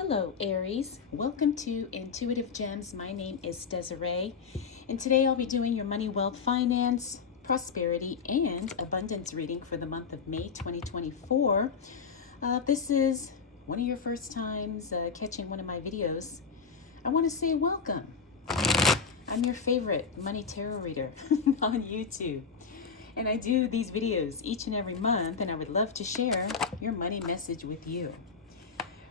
Hello, Aries. Welcome to Intuitive Gems. My name is Desiree, and today I'll be doing your money, wealth, finance, prosperity, and abundance reading for the month of May 2024. This is one of your first times catching one of my videos. I want to say welcome. I'm your favorite money tarot reader on YouTube. And I do these videos each and every month, and I would love to share your money message with you.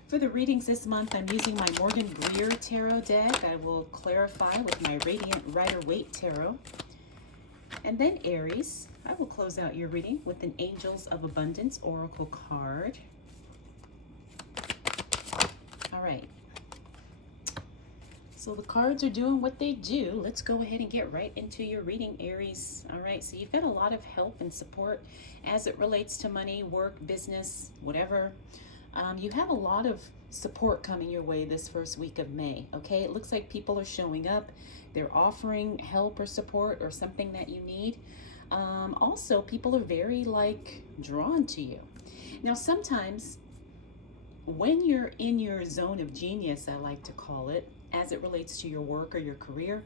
For the readings this month, I'm using my Morgan Greer Tarot deck. I will clarify with my Radiant Rider-Waite Tarot. And then Aries, I will close out your reading with an Angels of Abundance Oracle card. All right. So the cards are doing what they do. Let's go ahead and get right into your reading, Aries. All right, so you've got a lot of help and support as it relates to money, work, business, whatever. You have a lot of support coming your way this first week of May, okay? It looks like people are showing up. They're offering help or support or something that you need. Also, people are very, drawn to you. Now, sometimes when you're in your zone of genius, I like to call it, as it relates to your work or your career,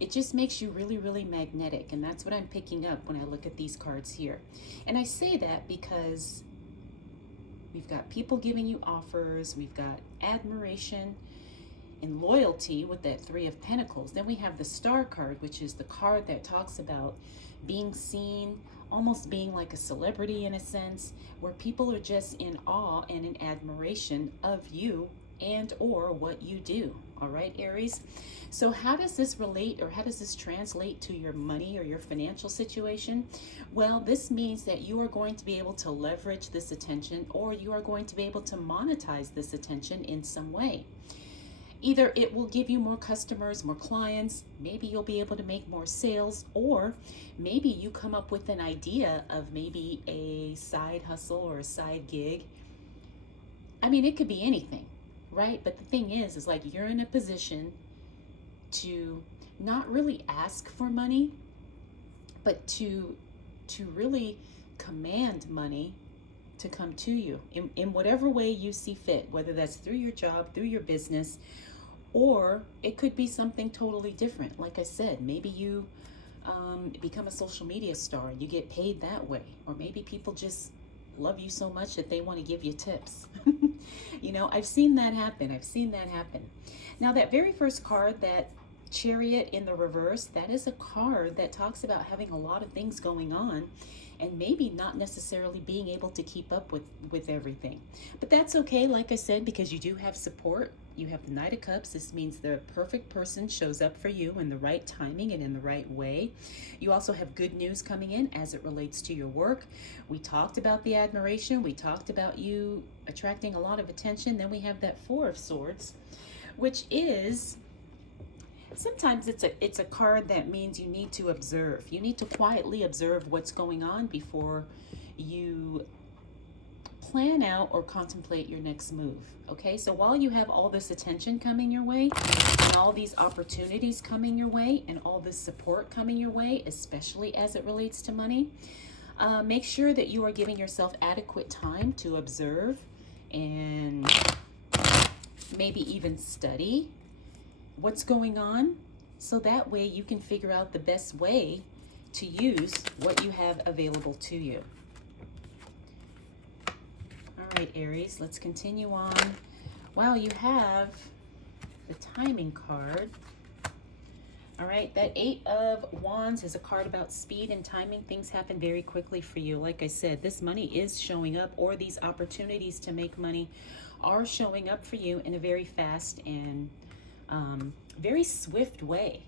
it just makes you really, really magnetic. And that's what I'm picking up when I look at these cards here. And I say that because we've got people giving you offers, we've got admiration and loyalty with that Three of Pentacles. Then we have the Star card, which is the card that talks about being seen, almost being like a celebrity in a sense, where people are just in awe and in admiration of you and or what you do. All right, Aries. So how does this relate, or how does this translate to your money or your financial situation? Well, this means that you are going to be able to leverage this attention, or you are going to be able to monetize this attention in some way. Either it will give you more customers, more clients, maybe you'll be able to make more sales, or maybe you come up with an idea of maybe a side hustle or a side gig. I mean, it could be anything, right? But the thing is like you're in a position to not really ask for money, but to really command money to come to you in whatever way you see fit, whether that's through your job, through your business, or it could be something totally different. Like I said, maybe you become a social media star and you get paid that way, or maybe people just love you so much that they want to give you tips. You know, I've seen that happen. Now, that very first card, that Chariot in the reverse, that is a card that talks about having a lot of things going on and maybe not necessarily being able to keep up with everything. But that's okay, like I said, because you do have support. You have the Knight of Cups. This means the perfect person shows up for you in the right timing and in the right way. You also have good news coming in as it relates to your work. We talked about the admiration. We talked about you attracting a lot of attention. Then we have that Four of Swords, which is, sometimes it's a card that means you need to observe. You need to quietly observe what's going on before you plan out or contemplate your next move. Okay, so while you have all this attention coming your way, and all these opportunities coming your way, and all this support coming your way, especially as it relates to money, make sure that you are giving yourself adequate time to observe and maybe even study what's going on, so that way you can figure out the best way to use what you have available to you. All right, Aries, let's continue on. Wow, you have the Timing card. All right, that Eight of Wands is a card about speed and timing. Things happen very quickly for you. Like I said, this money is showing up, or these opportunities to make money are showing up for you in a very fast and very swift way.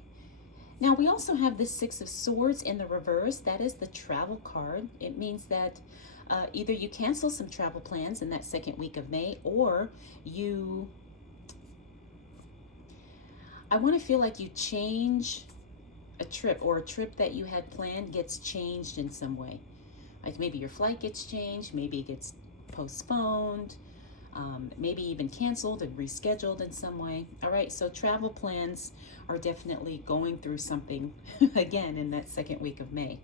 Now, we also have the Six of Swords in the reverse. That is the travel card. It means that either you cancel some travel plans in that second week of May, or I want to feel like you change a trip, or a trip that you had planned gets changed in some way. Like maybe your flight gets changed, maybe it gets postponed, maybe even canceled and rescheduled in some way. All right, so travel plans are definitely going through something again in that second week of May.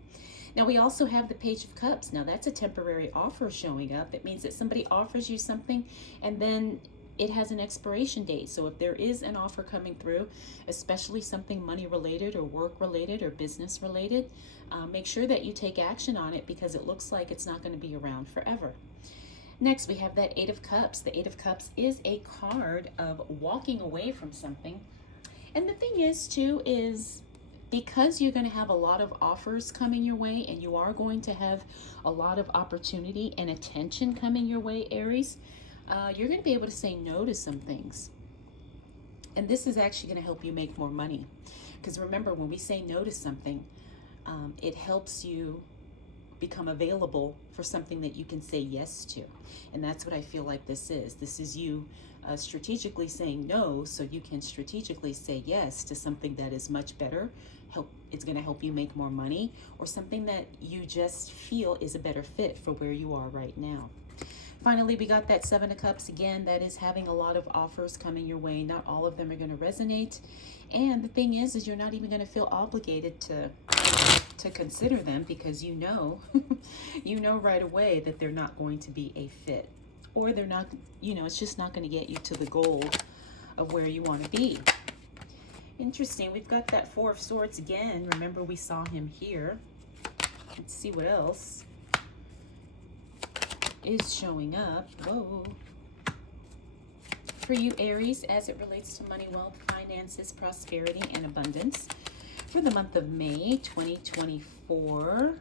Now, we also have the Page of Cups. Now, that's a temporary offer showing up. It means that somebody offers you something, and then it has an expiration date. So if there is an offer coming through, especially something money related or work related or business related, make sure that you take action on it, because it looks like it's not going to be around forever. Next, we have that Eight of Cups. The Eight of Cups is a card of walking away from something. And the thing is, too, is because you're going to have a lot of offers coming your way, and you are going to have a lot of opportunity and attention coming your way, Aries, you're going to be able to say no to some things. And this is actually going to help you make more money. Because remember, when we say no to something, it helps you become available for something that you can say yes to. And that's what I feel like this is. This is you strategically saying no, so you can strategically say yes to something that is much better. It's going to help you make more money, or something that you just feel is a better fit for where you are right now. Finally, we got that Seven of Cups again. That is having a lot of offers coming your way. Not all of them are going to resonate. And the thing is you're not even going to feel obligated to consider them, because you know right away that they're not going to be a fit, or they're not, it's just not going to get you to the goal of where you want to be. Interesting. We've got that Four of Swords again. Remember, we saw him here. Let's see what else is showing up. Whoa. For you, Aries, as it relates to money, wealth, finances, prosperity, and abundance for the month of May 2024.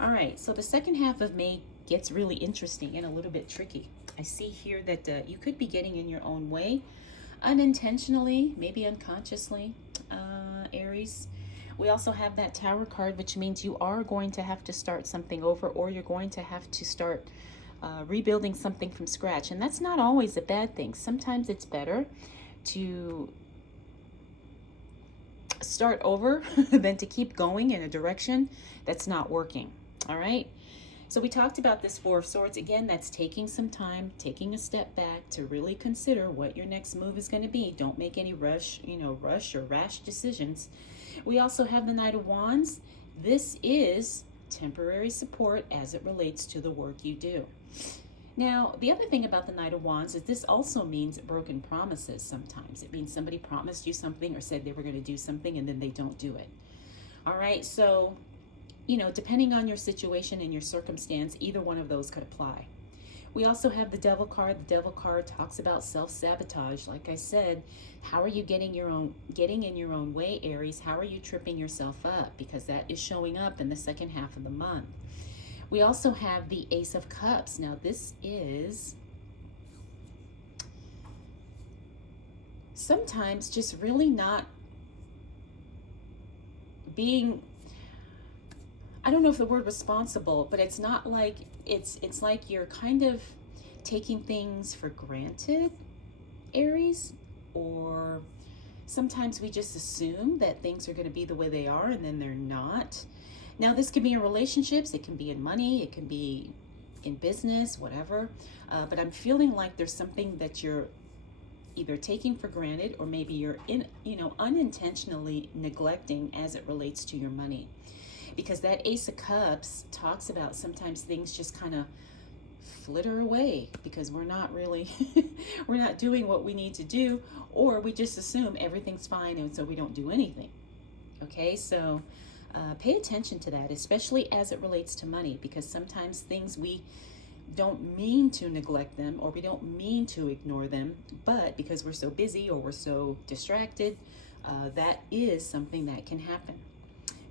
All right, so the second half of May gets really interesting and a little bit tricky. I see here that you could be getting in your own way, unintentionally, maybe unconsciously, Aries. We also have that Tower card, which means you are going to have to start something over, or you're going to have to start rebuilding something from scratch. And that's not always a bad thing. Sometimes it's better to start over than to keep going in a direction that's not working. All right. So we talked about this Four of Swords. Again, that's taking some time, taking a step back to really consider what your next move is going to be. Don't make any rush or rash decisions. We also have the Knight of Wands. This is temporary support as it relates to the work you do. Now, the other thing about the Knight of Wands is this also means broken promises sometimes. It means somebody promised you something or said they were going to do something, and then they don't do it. All right, so, depending on your situation and your circumstance, either one of those could apply. We also have the Devil card. The Devil card talks about self-sabotage. Like I said, how are you getting in your own way, Aries? How are you tripping yourself up? Because that is showing up in the second half of the month. We also have the Ace of Cups. Now, this is sometimes just really not being, I don't know if the word responsible, but it's not like, it's like you're kind of taking things for granted, Aries, or sometimes we just assume that things are going to be the way they are, and then they're not. Now, this can be in relationships, it can be in money, it can be in business, whatever. But I'm feeling like there's something that you're either taking for granted, or maybe you're unintentionally neglecting as it relates to your money. Because that Ace of Cups talks about sometimes things just kind of flitter away because we're not really, we're not doing what we need to do, or we just assume everything's fine and so we don't do anything. Okay, so pay attention to that, especially as it relates to money, because sometimes things we don't mean to neglect them, or we don't mean to ignore them, but because we're so busy or we're so distracted, that is something that can happen.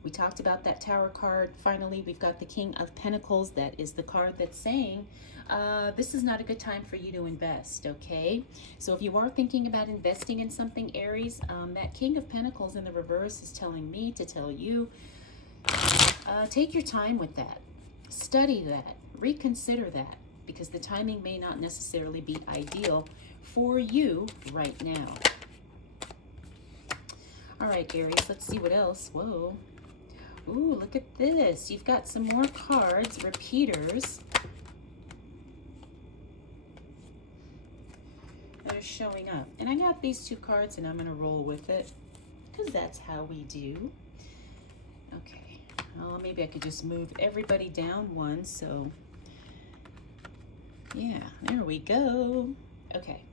We talked about that Tower card. Finally, we've got the King of Pentacles. That is the card that's saying this is not a good time for you to invest, okay? So if you are thinking about investing in something, Aries, that King of Pentacles in the reverse is telling me to tell you, take your time with that. Study that. Reconsider that, because the timing may not necessarily be ideal for you right now. All right, Aries, let's see what else. Whoa. Ooh, look at this. You've got some more cards, repeaters, that are showing up. And I got these two cards, and I'm going to roll with it, because that's how we do. Okay. Well, maybe I could just move everybody down one, so Yeah, there we go. Okay,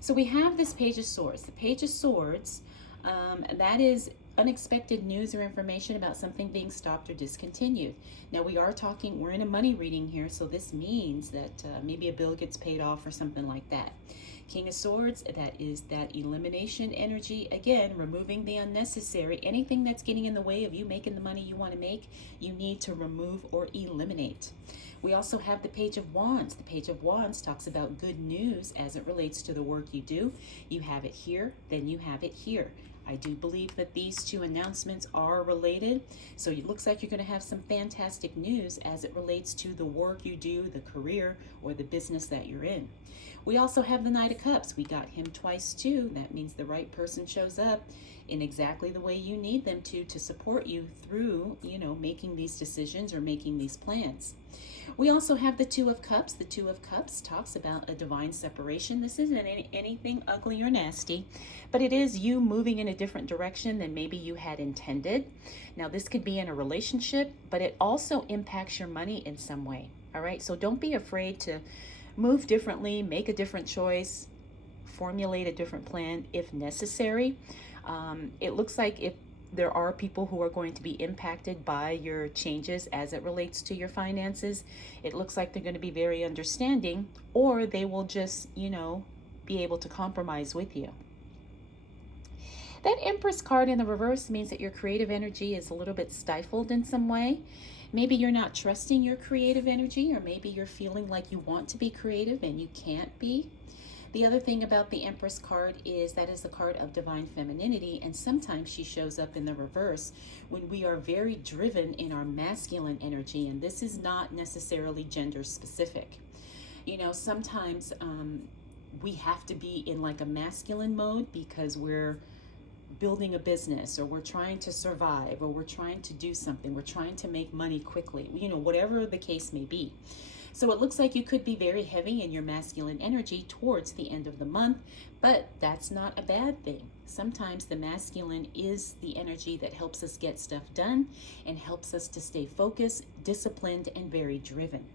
so we have this Page of Swords. The Page of Swords, that is unexpected news or information about something being stopped or discontinued. Now we're in a money reading here, so this means that maybe a bill gets paid off or something like that. King of Swords, that is that elimination energy. Again, removing the unnecessary. Anything that's getting in the way of you making the money you want to make, you need to remove or eliminate. We also have the Page of Wands. The Page of Wands talks about good news as it relates to the work you do. You have it here, then you have it here. I do believe that these two announcements are related. So it looks like you're going to have some fantastic news as it relates to the work you do, the career, or the business that you're in. We also have the Knight of Cups. We got him twice too. That means the right person shows up in exactly the way you need them to support you through, making these decisions or making these plans. We also have the Two of Cups. The Two of Cups talks about a divine separation. This isn't anything ugly or nasty, but it is you moving in a different direction than maybe you had intended. Now, this could be in a relationship, but it also impacts your money in some way. All right, so don't be afraid to move differently, make a different choice, formulate a different plan if necessary. It looks like if there are people who are going to be impacted by your changes as it relates to your finances, it looks like they're going to be very understanding, or they will just, be able to compromise with you. That Empress card in the reverse means that your creative energy is a little bit stifled in some way. Maybe you're not trusting your creative energy, or maybe you're feeling like you want to be creative and you can't be. The other thing about the Empress card is that is the card of divine femininity, and sometimes she shows up in the reverse when we are very driven in our masculine energy, and this is not necessarily gender specific. Sometimes we have to be in like a masculine mode because we're building a business, or we're trying to survive, or we're trying to do something, we're trying to make money quickly, whatever the case may be. So it looks like you could be very heavy in your masculine energy towards the end of the month, but that's not a bad thing. Sometimes the masculine is the energy that helps us get stuff done and helps us to stay focused, disciplined, and very driven.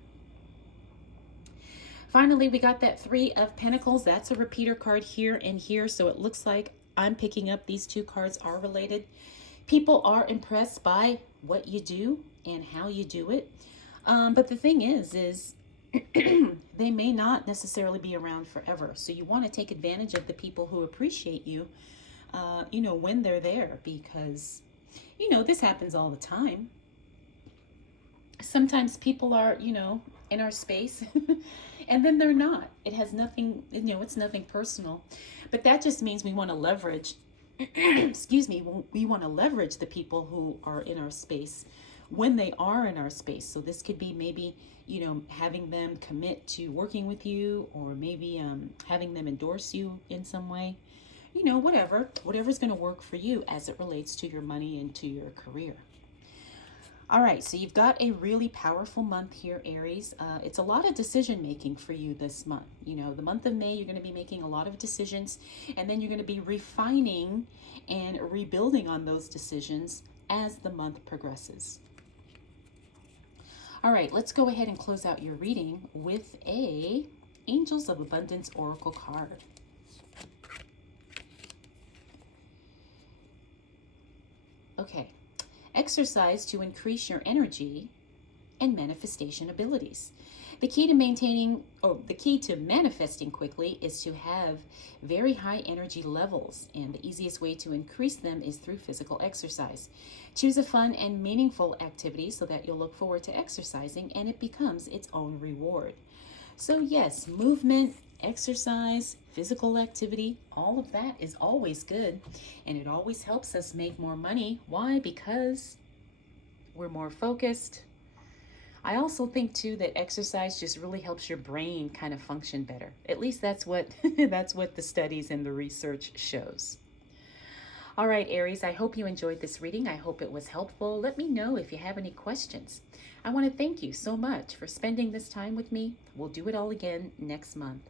Finally, we got that Three of Pentacles. That's a repeater card here and here, so it looks like I'm picking up these two cards are related. People are impressed by what you do and how you do it. But the thing is they may not necessarily be around forever. So you want to take advantage of the people who appreciate you, when they're there, because, this happens all the time. Sometimes people are, in our space and then they're not. It has nothing, it's nothing personal, but that just means we want to leverage, we want to leverage the people who are in our space when they are in our space. So this could be maybe, having them commit to working with you, or maybe having them endorse you in some way, whatever's going to work for you as it relates to your money and to your career. All right, so you've got a really powerful month here, Aries. It's a lot of decision making for you this month. The month of May, you're going to be making a lot of decisions, and then you're going to be refining and rebuilding on those decisions as the month progresses. All right, let's go ahead and close out your reading with a Angels of Abundance Oracle card. Okay, exercise to increase your energy and manifestation abilities. The key to manifesting quickly is to have very high energy levels, and the easiest way to increase them is through physical exercise. Choose a fun and meaningful activity so that you'll look forward to exercising and it becomes its own reward. So yes, movement, exercise, physical activity, all of that is always good, and it always helps us make more money. Why? Because we're more focused. I also think too that exercise just really helps your brain kind of function better. At least that's what that's what the studies and the research shows. All right, Aries, I hope you enjoyed this reading. I hope it was helpful. Let me know if you have any questions. I want to thank you so much for spending this time with me. We'll do it all again next month.